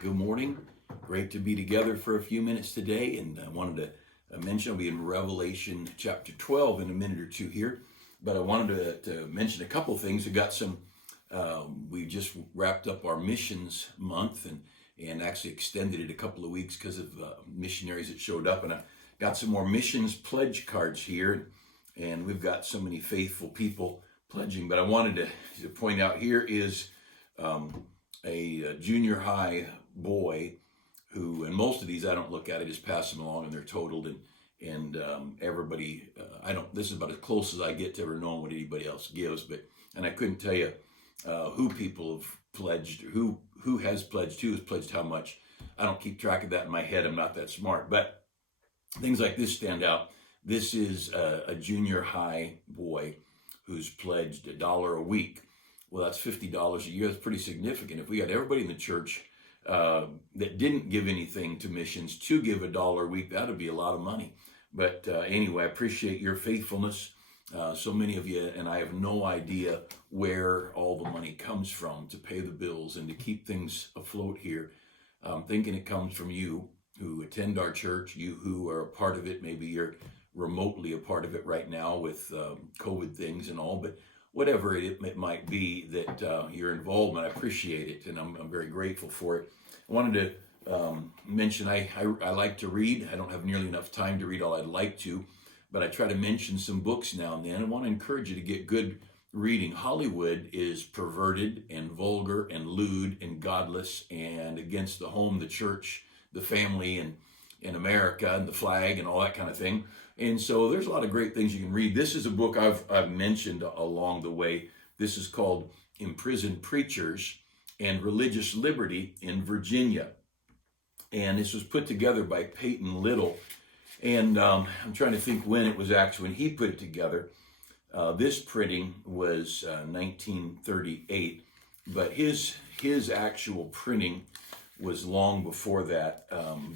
Good morning. Great to be together for a few minutes today. And I wanted to mention I'll be in Revelation chapter 12 in a minute or two here. But I wanted to mention a couple of things. We got we just wrapped up our missions month and actually extended it a couple of weeks because of missionaries that showed up. And I got some more missions pledge cards here. And we've got so many faithful people pledging. But I wanted to point out here is a junior high boy who, and most of these I don't look at, I just pass them along and they're totaled, and everybody, this is about as close as I get to ever knowing what anybody else gives, and I couldn't tell you who people have pledged, who has pledged how much. I don't keep track of that in my head. I'm not that smart, but things like this stand out. This is a junior high boy who's pledged $1 a week. Well, that's $50 a year. That's pretty significant. If we got everybody in the church that didn't give anything to missions to give $1 a week, that would be a lot of money. But anyway, I appreciate your faithfulness. So many of you, and I have no idea where all the money comes from to pay the bills and to keep things afloat here. I'm thinking it comes from you who attend our church, you who are a part of it. Maybe you're remotely a part of it right now with COVID things and all, but whatever it might be that your involvement, I appreciate it, and I'm very grateful for it. I wanted to mention I like to read. I don't have nearly enough time to read all I'd like to, but I try to mention some books now and then. I want to encourage you to get good reading. Hollywood is perverted and vulgar and lewd and godless and against the home, the church, the family, and in America, and the flag and all that kind of thing. And so there's a lot of great things you can read. This is a book I've mentioned along the way. This is called Imprisoned Preachers and Religious Liberty in Virginia. And this was put together by Peyton Little. And I'm trying to think when he put it together. This printing was 1938, but his actual printing was long before that.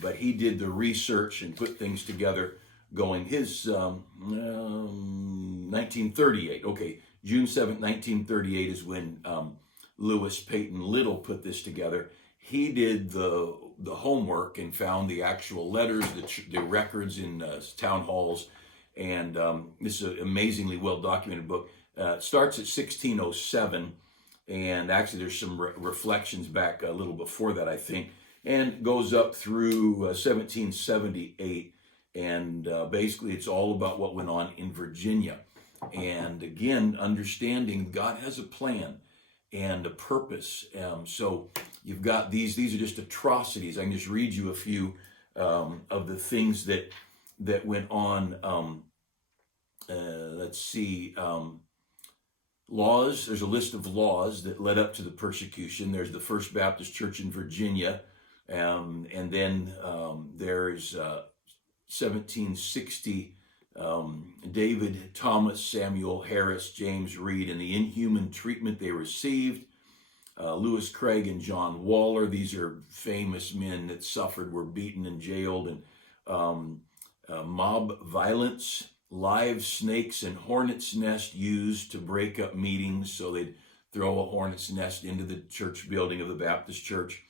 But he did the research and put things together going. His 1938, okay, June 7th, 1938 is when Lewis Peyton Little put this together. He did the homework and found the actual letters, the records in town halls, and this is an amazingly well-documented book. It starts at 1607, and actually there's some reflections back a little before that, I think, and goes up through 1778. And basically it's all about what went on in Virginia. And again, understanding God has a plan and a purpose. So you've got these are just atrocities. I can just read you a few of the things that went on. Let's see. Laws. There's a list of laws that led up to the persecution. There's the First Baptist Church in Virginia. And then there's 1760, David, Thomas, Samuel, Harris, James Reed, and the inhuman treatment they received. Lewis Craig and John Waller, these are famous men that suffered, were beaten and jailed, and mob violence, live snakes and hornet's nest used to break up meetings, so they'd throw a hornet's nest into the church building of the Baptist Church.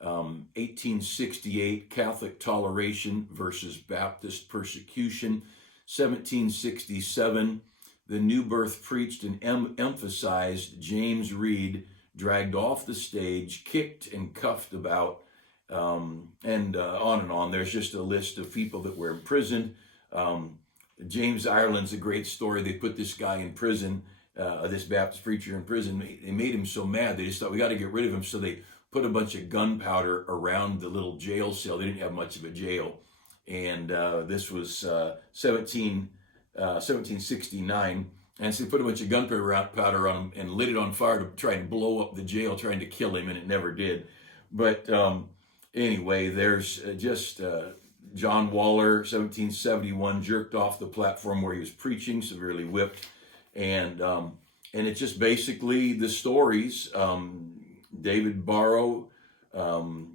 1868, Catholic toleration versus Baptist persecution. 1767, the new birth preached and emphasized. James Reed dragged off the stage, kicked and cuffed about, and on and on. There's just a list of people that were imprisoned. James Ireland's a great story. They put this guy in prison, this Baptist preacher in prison. They made him so mad, they just thought, we got to get rid of him, so they put a bunch of gunpowder around the little jail cell. They didn't have much of a jail. And this was 1769. And so they put a bunch of gunpowder on him and lit it on fire to try and blow up the jail, trying to kill him, and it never did. But anyway, there's just John Waller, 1771, jerked off the platform where he was preaching, severely whipped. And it's just basically the stories. David Barrow,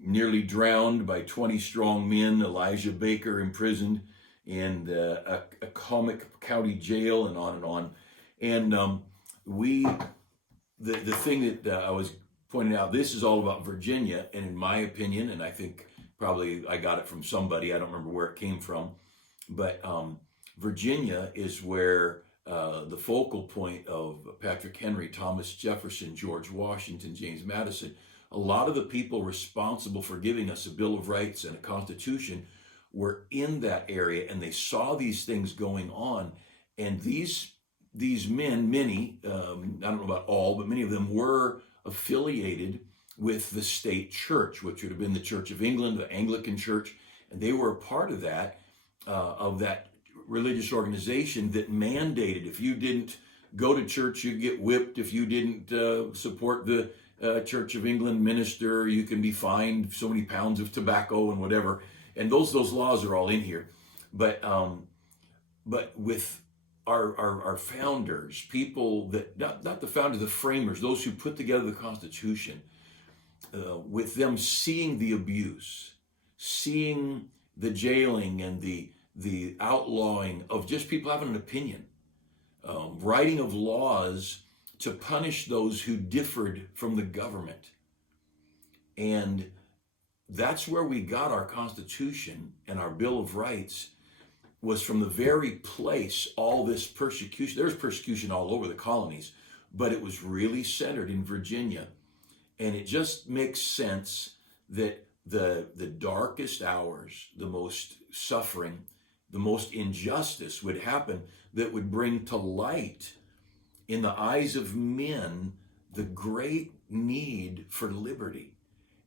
nearly drowned by 20 strong men. Elijah Baker imprisoned in a Comic County jail, and on and on. And the thing that I was pointed out this is all about Virginia, and in my opinion, and I think probably I got it from somebody, I don't remember where it came from, but Virginia is where the focal point of Patrick Henry, Thomas Jefferson, George Washington, James Madison, a lot of the people responsible for giving us a Bill of Rights and a Constitution were in that area, and they saw these things going on. And these men, many, I don't know about all, but many of them were affiliated with the state church, which would have been the Church of England, the Anglican Church, and they were a part of that religious organization that mandated if you didn't go to church, you get whipped. If you didn't support the Church of England minister, you can be fined so many pounds of tobacco and whatever. And those laws are all in here. But with our founders, people that, not the founders, the framers, those who put together the Constitution, with them seeing the abuse, seeing the jailing and the outlawing of just people having an opinion, writing of laws to punish those who differed from the government. And that's where we got our Constitution and our Bill of Rights, was from the very place all this persecution. There's persecution all over the colonies, but it was really centered in Virginia. And it just makes sense that the darkest hours, the most suffering, the most injustice would happen, that would bring to light in the eyes of men the great need for liberty.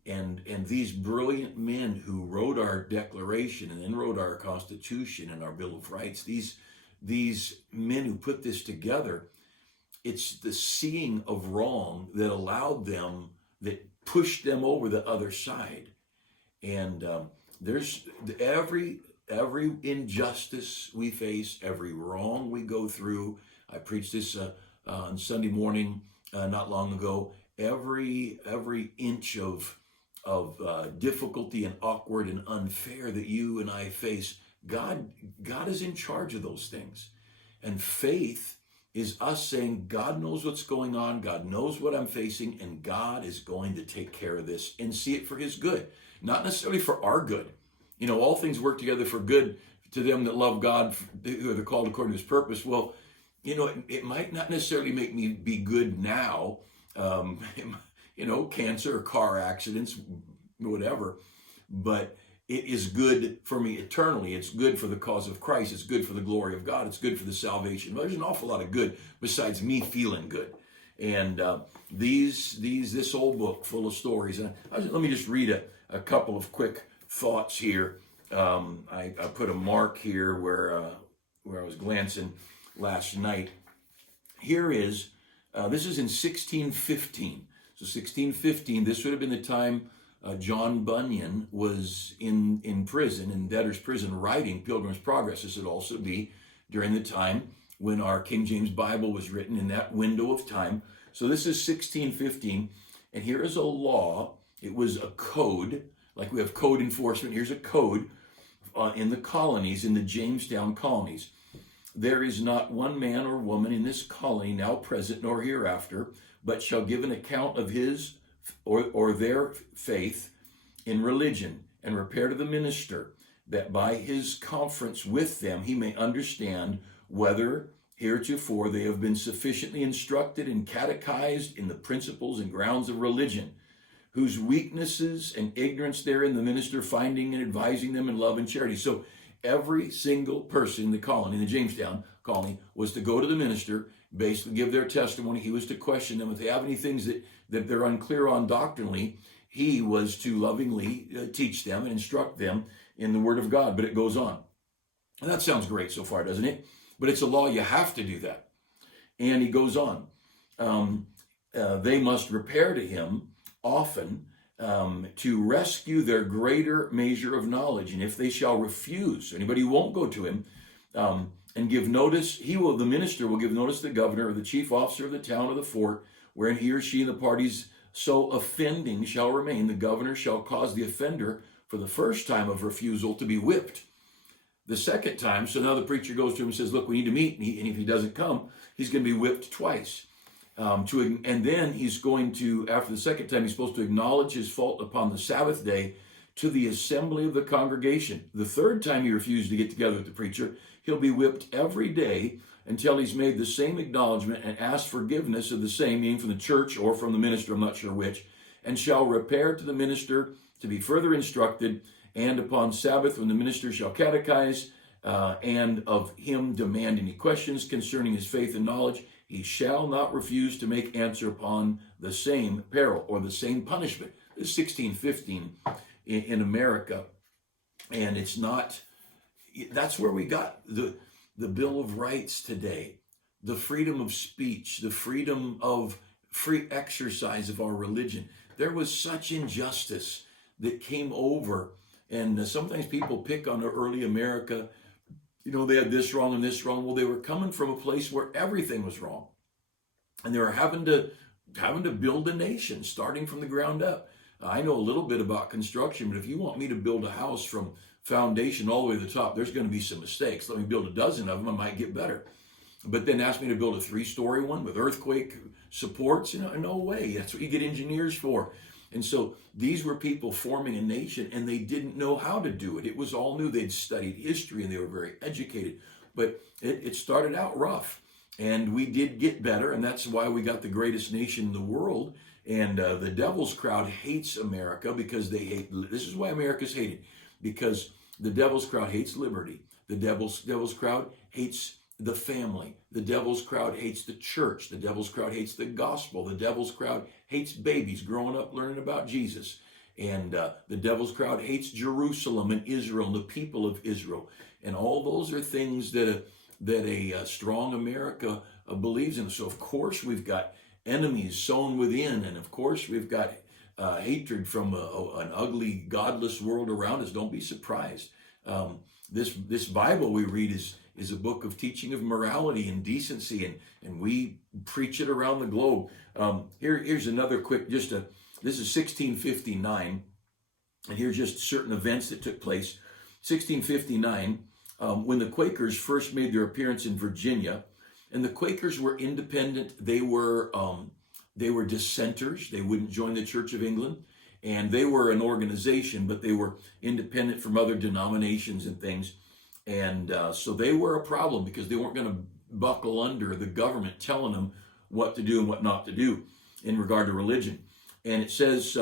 And these brilliant men who wrote our Declaration and then wrote our Constitution and our Bill of Rights, these men who put this together, it's the seeing of wrong that allowed them, that pushed them over the other side. And there's every injustice we face, every wrong we go through. I preached this on Sunday morning not long ago. Every inch of difficulty and awkward and unfair that you and I face, God is in charge of those things. And faith is us saying, God knows what's going on, God knows what I'm facing, and God is going to take care of this and see it for his good, not necessarily for our good. You know, all things work together for good to them that love God, who are called according to his purpose. Well, you know, it might not necessarily make me be good now, you know, cancer or car accidents, whatever, but it is good for me eternally. It's good for the cause of Christ. It's good for the glory of God. It's good for the salvation. There's an awful lot of good besides me feeling good. And this old book full of stories. And let me just read a couple of quick thoughts here. I put a mark here where I was glancing last night. Here is, this is in 1615. So 1615, this would have been the time John Bunyan was in prison, in debtor's prison, writing Pilgrim's Progress. This would also be during the time when our King James Bible was written, in that window of time. So this is 1615, and here is a law. It was a code, like we have code enforcement. Here's a code in the colonies, in the Jamestown colonies. There is not one man or woman in this colony, now present nor hereafter, but shall give an account of his or their faith in religion, and repair to the minister, that by his conference with them he may understand whether heretofore they have been sufficiently instructed and catechized in the principles and grounds of religion, whose weaknesses and ignorance therein the minister finding and advising them in love and charity. So every single person in the colony, in the Jamestown colony, was to go to the minister, basically give their testimony. He was to question them. If they have any things that they're unclear on doctrinally, he was to lovingly teach them and instruct them in the Word of God. But it goes on. And that sounds great so far, doesn't it? But it's a law. You have to do that. And he goes on. They must repair to him often to rescue their greater measure of knowledge. And if they shall refuse, anybody who won't go to him, and give notice, the minister will give notice to the governor or the chief officer of the town or the fort, wherein he or she and the parties so offending shall remain. The governor shall cause the offender for the first time of refusal to be whipped. The second time, so now the preacher goes to him and says, look, we need to meet, and if he doesn't come, he's going to be whipped twice. And then he's going to, after the second time, he's supposed to acknowledge his fault upon the Sabbath day to the assembly of the congregation. The third time he refused to get together with the preacher, he'll be whipped every day until he's made the same acknowledgement and asked forgiveness of the same, meaning from the church or from the minister, I'm not sure which, and shall repair to the minister to be further instructed, and upon Sabbath when the minister shall catechize, and of him demand any questions concerning his faith and knowledge, he shall not refuse to make answer upon the same peril or the same punishment. This is 1615 in America, and it's not, that's where we got the Bill of Rights today, the freedom of speech, the freedom of free exercise of our religion. There was such injustice that came over, and sometimes people pick on the early America. They had this wrong and this wrong. Well, they were coming from a place where everything was wrong, and they were having to build a nation starting from the ground up. I know a little bit about construction, but if you want me to build a house from foundation all the way to the top, there's going to be some mistakes. Let me build a dozen of them, I might get better. But then ask me to build a 3-story one with earthquake supports, no way. That's what you get engineers for. And so these were people forming a nation, and they didn't know how to do it. It was all new. They'd studied history, and they were very educated. But it started out rough, and we did get better, and that's why we got the greatest nation in the world. And the devil's crowd hates America because they hate, this is why America's hated, because the devil's crowd hates liberty. The devil's crowd hates the family. The devil's crowd hates the church. The devil's crowd hates the gospel. The devil's crowd hates babies growing up learning about Jesus. And the devil's crowd hates Jerusalem and Israel and the people of Israel. And all those are things that a strong America believes in. So of course we've got enemies sown within, and of course we've got hatred from an ugly, godless world around us. Don't be surprised. This Bible we read is a book of teaching of morality and decency, and we preach it around the globe. Here's another quick, this is 1659, and here's just certain events that took place. 1659, when the Quakers first made their appearance in Virginia, and the Quakers were independent. They were dissenters. They wouldn't join the Church of England, and they were an organization, but they were independent from other denominations and things. And so they were a problem because they weren't going to buckle under the government telling them what to do and what not to do in regard to religion. And it says,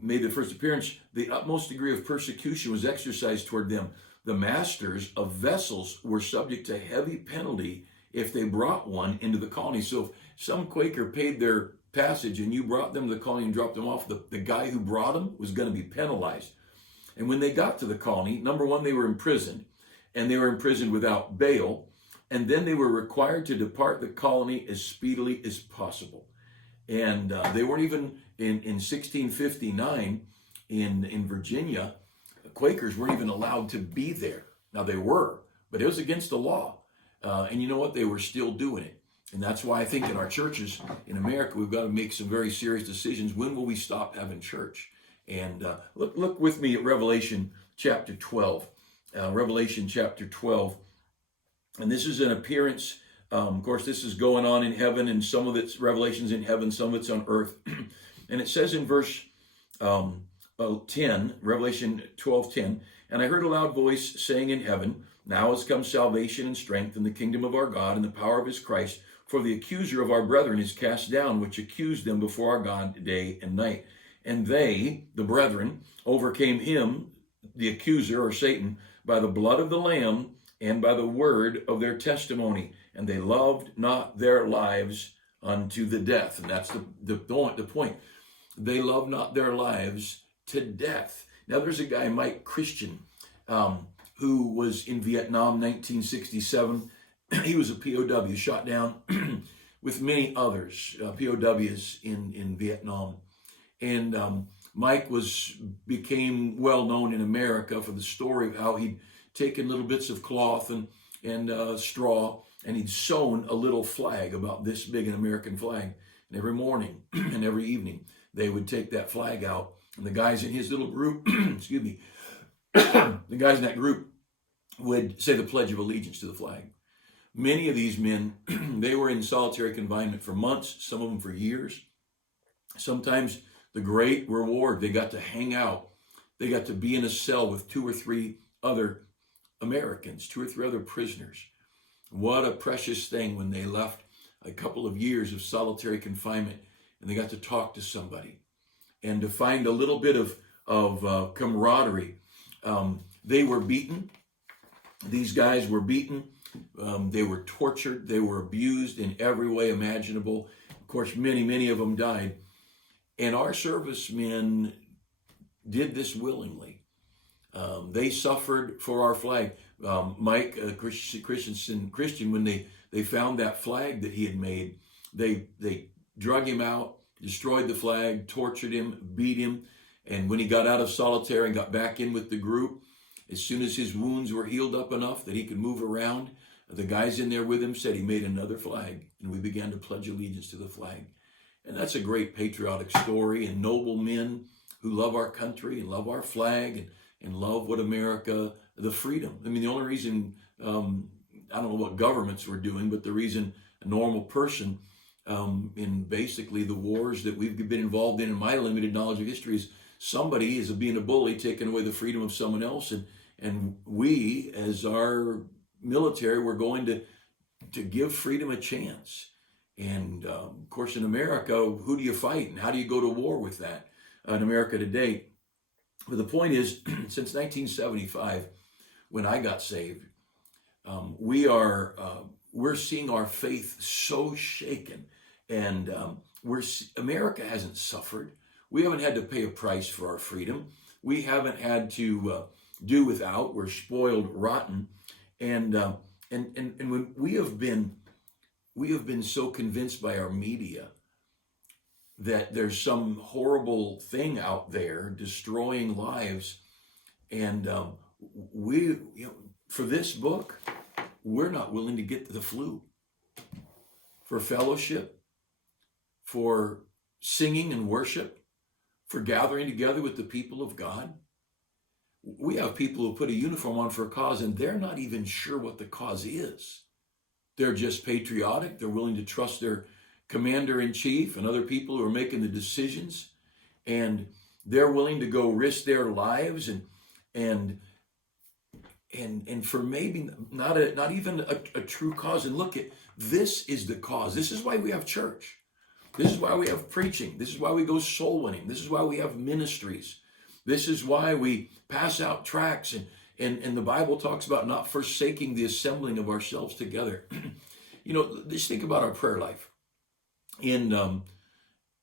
made their first appearance, the utmost degree of persecution was exercised toward them. The masters of vessels were subject to heavy penalty if they brought one into the colony. So if some Quaker paid their passage and you brought them to the colony and dropped them off, the guy who brought them was going to be penalized. And when they got to the colony, number one, they were imprisoned, and they were imprisoned without bail. And then they were required to depart the colony as speedily as possible. And they weren't even, in 1659, in Virginia, Quakers weren't even allowed to be there. Now they were, but it was against the law. And you know what? They were still doing it. And that's why I think in our churches in America, we've got to make some very serious decisions. When will we stop having church? And look with me at Revelation chapter 12. Revelation chapter 12. And this is an appearance. Of course, this is going on in heaven, and some of it's revelations in heaven, some of it's on earth. And it says in verse 10, Revelation 12:10, and I heard a loud voice saying in heaven, now has come salvation and strength in the kingdom of our God and the power of his Christ, for the accuser of our brethren is cast down, which accused them before our God day and night. And they, the brethren, overcame him, the accuser or Satan, by the blood of the Lamb and by the word of their testimony. And they loved not their lives unto the death. And that's the point. They loved not their lives to death. Now there's a guy, Mike Christian, who was in Vietnam, 1967. He was a POW, shot down with many others, POWs in Vietnam. And Mike became well known in America for the story of how he'd taken little bits of cloth and straw, and he'd sewn a little flag about this big, an American flag. And every morning and every evening, they would take that flag out, and the guys in his little group, excuse me, the guys in that group would say the Pledge of Allegiance to the flag. Many of these men, they were in solitary confinement for months, some of them for years. Sometimes the great reward, they got to hang out. They got to be in a cell with 2 or 3 other Americans, 2 or 3 other prisoners. What a precious thing when they left a couple of years of solitary confinement and they got to talk to somebody and to find a little bit of camaraderie. They were beaten. These guys were beaten. They were tortured. They were abused in every way imaginable. Of course, many of them died. And our servicemen did this willingly. They suffered for our flag. Mike Christian, when they found that flag that he had made, they drug him out, destroyed the flag, tortured him, beat him. And when he got out of solitary and got back in with the group, as soon as his wounds were healed up enough that he could move around, the guys in there with him said he made another flag, and we began to pledge allegiance to the flag. And that's a great patriotic story, and noble men who love our country and love our flag and love what America, the freedom. I mean, the only reason, I don't know what governments were doing, but the reason a normal person in basically the wars that we've been involved in my limited knowledge of history, is somebody is being a bully, taking away the freedom of someone else. And we, as our military, we're going to give freedom a chance. And of course, in America, who do you fight and how do you go to war with that in America today? But the point is, since 1975, when I got saved, we're seeing our faith so shaken, and America hasn't suffered. We haven't had to pay a price for our freedom. We haven't had to do without. We're spoiled rotten, and when we have been so convinced by our media that there's some horrible thing out there destroying lives, and for this book, we're not willing to get the flu. For fellowship, for singing and worship, for gathering together with the people of God. We have people who put a uniform on for a cause, and they're not even sure what the cause is. They're just patriotic. They're willing to trust their commander-in-chief and other people who are making the decisions, and they're willing to go risk their lives and for maybe not even a true cause. And look, this is the cause. This is why we have church. This is why we have preaching. This is why we go soul winning. This is why we have ministries. This is why we pass out tracts, and the Bible talks about not forsaking the assembling of ourselves together. Just think about our prayer life. In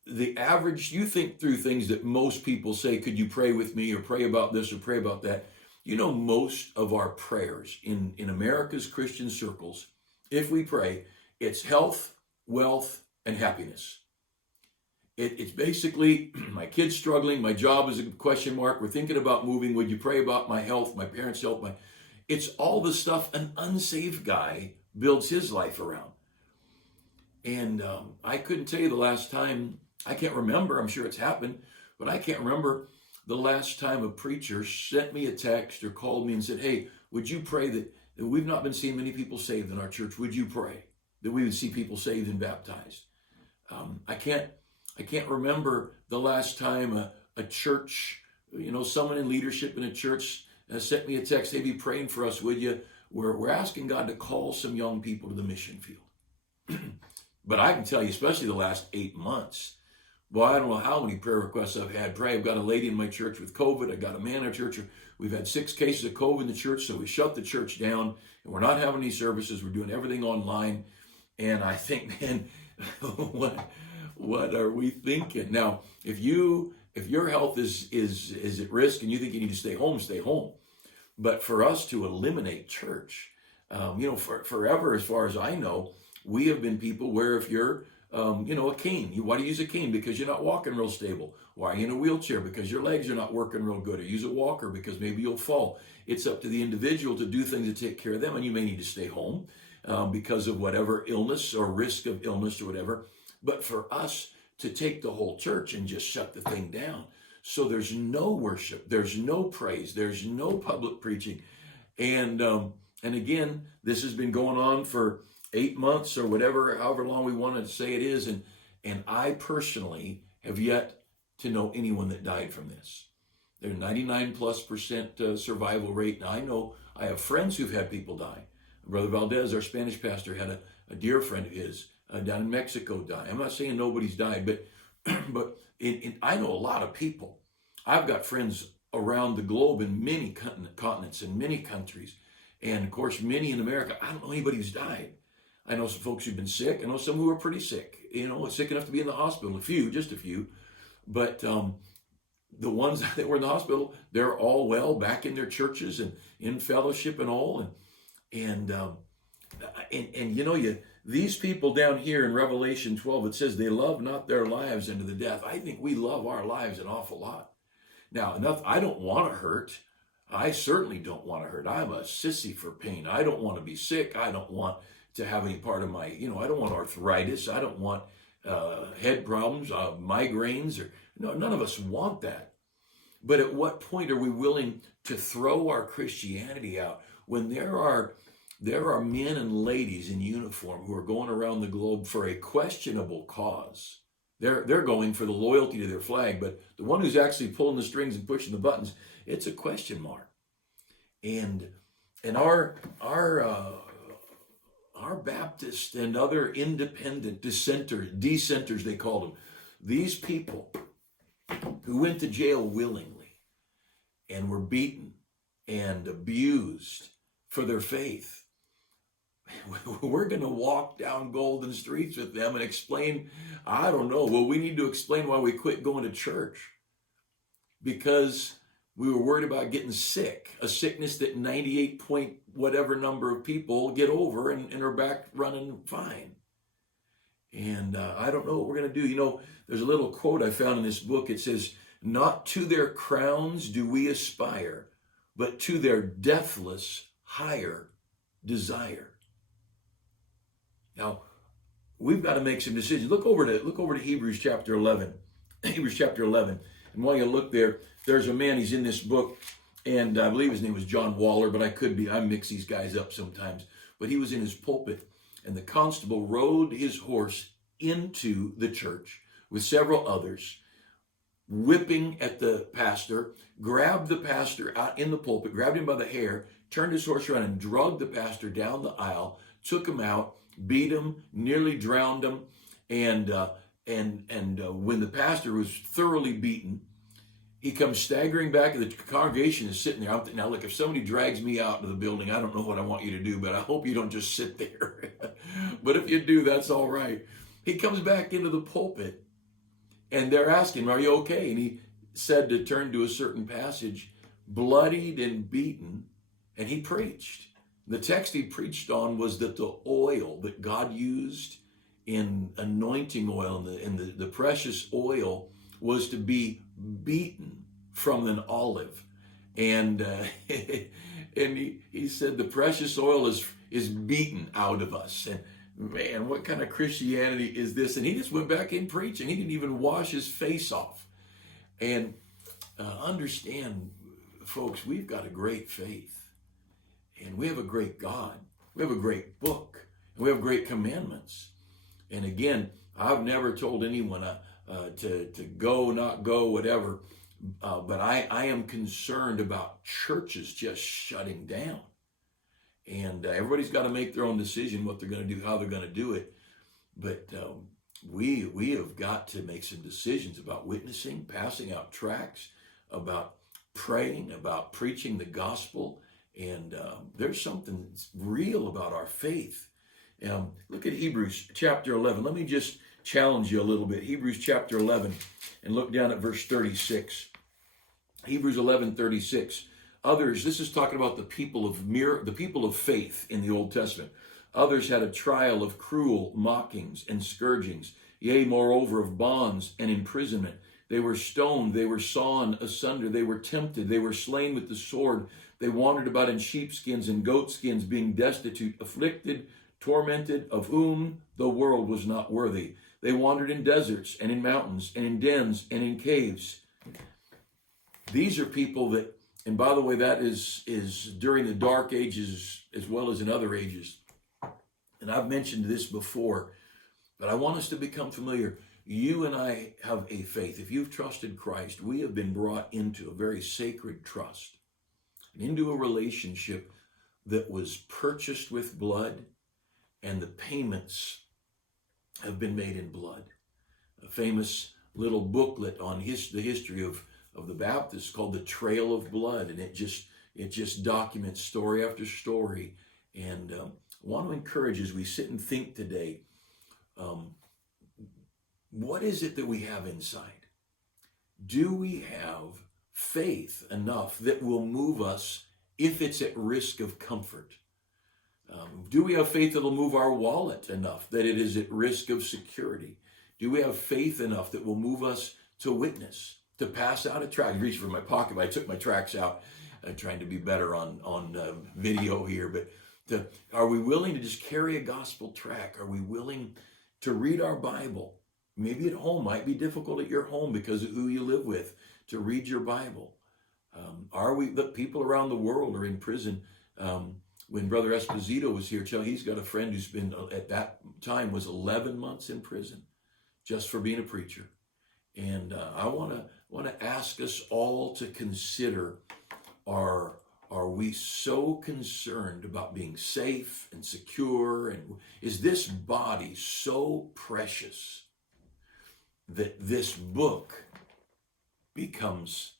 the average, you think through things that most people say, could you pray with me or pray about this or pray about that? Most of our prayers in America's Christian circles, if we pray, it's health, wealth, and happiness. It's basically, my kid's struggling, my job is a question mark, we're thinking about moving, would you pray about my health, my parents' health? It's all the stuff an unsaved guy builds his life around. And I couldn't tell you the last time, I can't remember, I'm sure it's happened, but I can't remember the last time a preacher sent me a text or called me and said, hey, would you pray that we've not been seeing many people saved in our church, would you pray that we would see people saved and baptized? I can't remember the last time a church, someone in leadership in a church sent me a text, hey, be praying for us, would you? We're asking God to call some young people to the mission field. But I can tell you, especially the last 8 months, boy, I don't know how many prayer requests I've had. Pray, I've got a lady in my church with COVID. I got a man in our church. We've had 6 cases of COVID in the church, so we shut the church down, and we're not having any services. We're doing everything online. And I think, man, what are we thinking? Now, if your health is at risk and you think you need to stay home, stay home. But for us to eliminate church, forever, as far as I know, we have been people where if you're, a cane, why do you use a cane? Because you're not walking real stable. Why are you in a wheelchair? Because your legs are not working real good. Or use a walker because maybe you'll fall. It's up to the individual to do things to take care of them, and you may need to stay home because of whatever illness or risk of illness or whatever. But for us to take the whole church and just shut the thing down, so there's no worship, there's no praise, there's no public preaching, and again, this has been going on for 8 months or whatever, however long we want to say it is. And I personally have yet to know anyone that died from this. They're 99+% survival rate. Now, I know I have friends who've had people die. Brother Valdez, our Spanish pastor, had a dear friend of his down in Mexico die. I'm not saying nobody's died, but I know a lot of people. I've got friends around the globe in many continents and many countries. And of course, many in America. I don't know anybody who's died. I know some folks who've been sick. I know some who are pretty sick, sick enough to be in the hospital, just a few. But the ones that were in the hospital, they're all well, back in their churches and in fellowship and all. These people down here in Revelation 12, it says they love not their lives unto the death. I think we love our lives an awful lot. Now, I don't want to hurt. I certainly don't want to hurt. I'm a sissy for pain. I don't want to be sick. I don't want to have any part of my, I don't want arthritis. I don't want head problems, migraines, none of us want that. But at what point are we willing to throw our Christianity out when there are men and ladies in uniform who are going around the globe for a questionable cause? They're going for the loyalty to their flag, but the one who's actually pulling the strings and pushing the buttons, it's a question mark. And our Baptist and other independent dissenters, they called them, these people who went to jail willingly and were beaten and abused for their faith, we're going to walk down golden streets with them and explain, I don't know, well, we need to explain why we quit going to church. Because we were worried about getting sick, a sickness that 98 point whatever number of people get over and are back running fine. And I don't know what we're going to do. There's a little quote I found in this book. It says, "Not to their crowns do we aspire, but to their deathless higher desire." Now, we've got to make some decisions. Look over to Hebrews chapter 11. Hebrews chapter 11. And while you look there, there's a man, he's in this book, and I believe his name was John Waller, but I mix these guys up sometimes. But he was in his pulpit, and the constable rode his horse into the church with several others, whipping at the pastor, grabbed the pastor out in the pulpit, grabbed him by the hair, turned his horse around and dragged the pastor down the aisle, took him out, beat him, nearly drowned him, and when the pastor was thoroughly beaten, he comes staggering back, and the congregation is sitting there. Now, look, if somebody drags me out into the building, I don't know what I want you to do, but I hope you don't just sit there. But if you do, that's all right. He comes back into the pulpit, and they're asking him, "Are you okay?" And he said to turn to a certain passage, bloodied and beaten, and he preached. The text he preached on was that the oil that God used in anointing oil and the precious oil was to be beaten from an olive. And and he said the precious oil is beaten out of us. And man, what kind of Christianity is this? And he just went back in preaching. He didn't even wash his face off. And understand, folks, we've got a great faith. And we have a great God. We have a great book. And we have great commandments. And again, I've never told anyone to go, not go, whatever. But I am concerned about churches just shutting down. And everybody's got to make their own decision what they're going to do, how they're going to do it. But we have got to make some decisions about witnessing, passing out tracts, about praying, about preaching the gospel. And there's something real about our faith. Look at Hebrews chapter 11. Let me just challenge you a little bit. Hebrews chapter 11, and look down at verse 36. Hebrews 11:36. Others, this is talking about the people of faith in the Old Testament. Others had a trial of cruel mockings and scourgings, yea, moreover, of bonds and imprisonment. They were stoned, they were sawn asunder, they were tempted, they were slain with the sword. They wandered about in sheepskins and goatskins, being destitute, afflicted, tormented, of whom the world was not worthy. They wandered in deserts and in mountains and in dens and in caves. These are people that, and by the way, that is during the dark ages as well as in other ages. And I've mentioned this before, but I want us to become familiar. You and I have a faith. If you've trusted Christ, we have been brought into a very sacred trust, and into a relationship that was purchased with blood, and the payments have been made in blood. A famous little booklet on the history of the Baptists called The Trail of Blood, and it just documents story after story. And I want to encourage, as we sit and think today, what is it that we have inside? Do we have faith enough that will move us if it's at risk of comfort? Do we have faith that will move our wallet enough that it is at risk of security? Do we have faith enough that will move us to witness, to pass out a tract? I reached for my pocket, but I took my tracts out, trying to be better on video here. But are we willing to just carry a gospel tract? Are we willing to read our Bible? Maybe at home, might be difficult at your home because of who you live with, to read your Bible. Look, people around the world are in prison. When Brother Esposito was here, he's got a friend who's been, at that time, was 11 months in prison just for being a preacher. And I want to ask us all to consider, are we so concerned about being safe and secure? And is this body so precious that this book becomes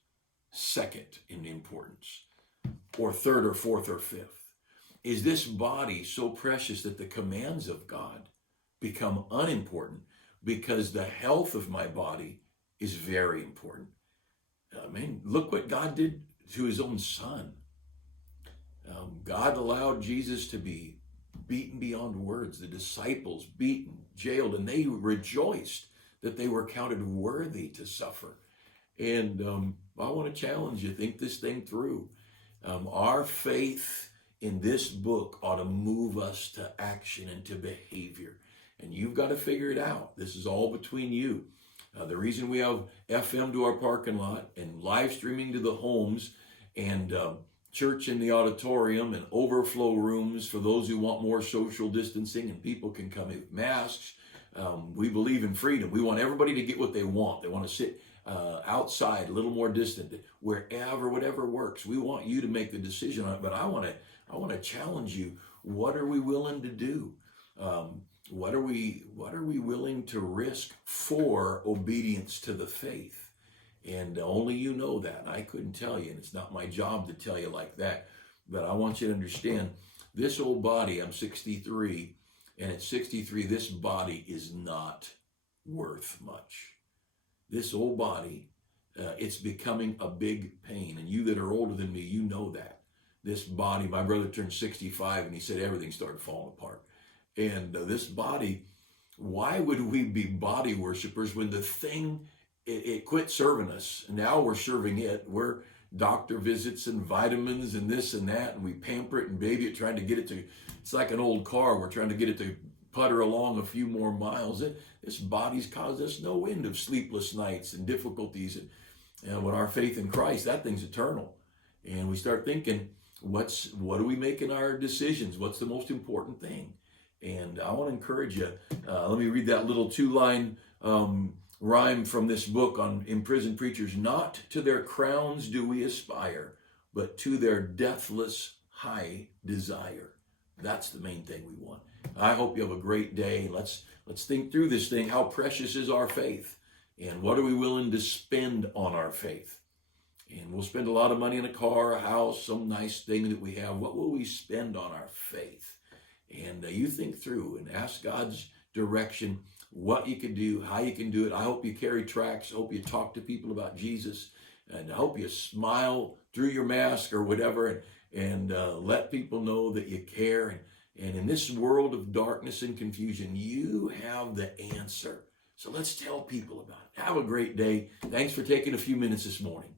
second in importance, or third or fourth or fifth? Is this body so precious that the commands of God become unimportant because the health of my body is very important? I mean, look what God did to his own son. God allowed Jesus to be beaten beyond words, the disciples beaten, jailed, and they rejoiced that they were counted worthy to suffer. And I want to challenge you, think this thing through. Our faith in this book ought to move us to action and to behavior. And you've got to figure it out. This is all between you. The reason we have FM to our parking lot and live streaming to the homes and church in the auditorium and overflow rooms for those who want more social distancing and people can come in with masks. We believe in freedom. We want everybody to get what they want. They want to sit outside, a little more distant, wherever, whatever works. We want you to make the decision on it, but I want to challenge you. What are we willing to do? What are we willing to risk for obedience to the faith? And only you know that. I couldn't tell you, and it's not my job to tell you like that. But I want you to understand, this old body, I'm 63, and at 63, this body is not worth much. This old body, it's becoming a big pain. And you that are older than me, you know that. This body, my brother turned 65, and he said everything started falling apart. And this body, why would we be body worshipers when the thing, it quit serving us? And now we're serving it. We're doctor visits and vitamins and this and that, and we pamper it and baby it, trying to get it to, it's like an old car. We're trying to get it to putter along a few more miles. This body's caused us no end of sleepless nights and difficulties. And with our faith in Christ, that thing's eternal. And we start thinking, what are we making our decisions? What's the most important thing? And I want to encourage you. Let me read that little 2-line rhyme from this book on imprisoned preachers. Not to their crowns do we aspire, but to their deathless high desire. That's the main thing we want. I hope you have a great day. Let's think through this thing. How precious is our faith? And what are we willing to spend on our faith? And we'll spend a lot of money in a car, a house, some nice thing that we have. What will we spend on our faith? And you think through and ask God's direction, what you can do, how you can do it. I hope you carry tracts. I hope you talk to people about Jesus. And I hope you smile through your mask or whatever and let people know that you care. And in this world of darkness and confusion, you have the answer. So let's tell people about it. Have a great day. Thanks for taking a few minutes this morning.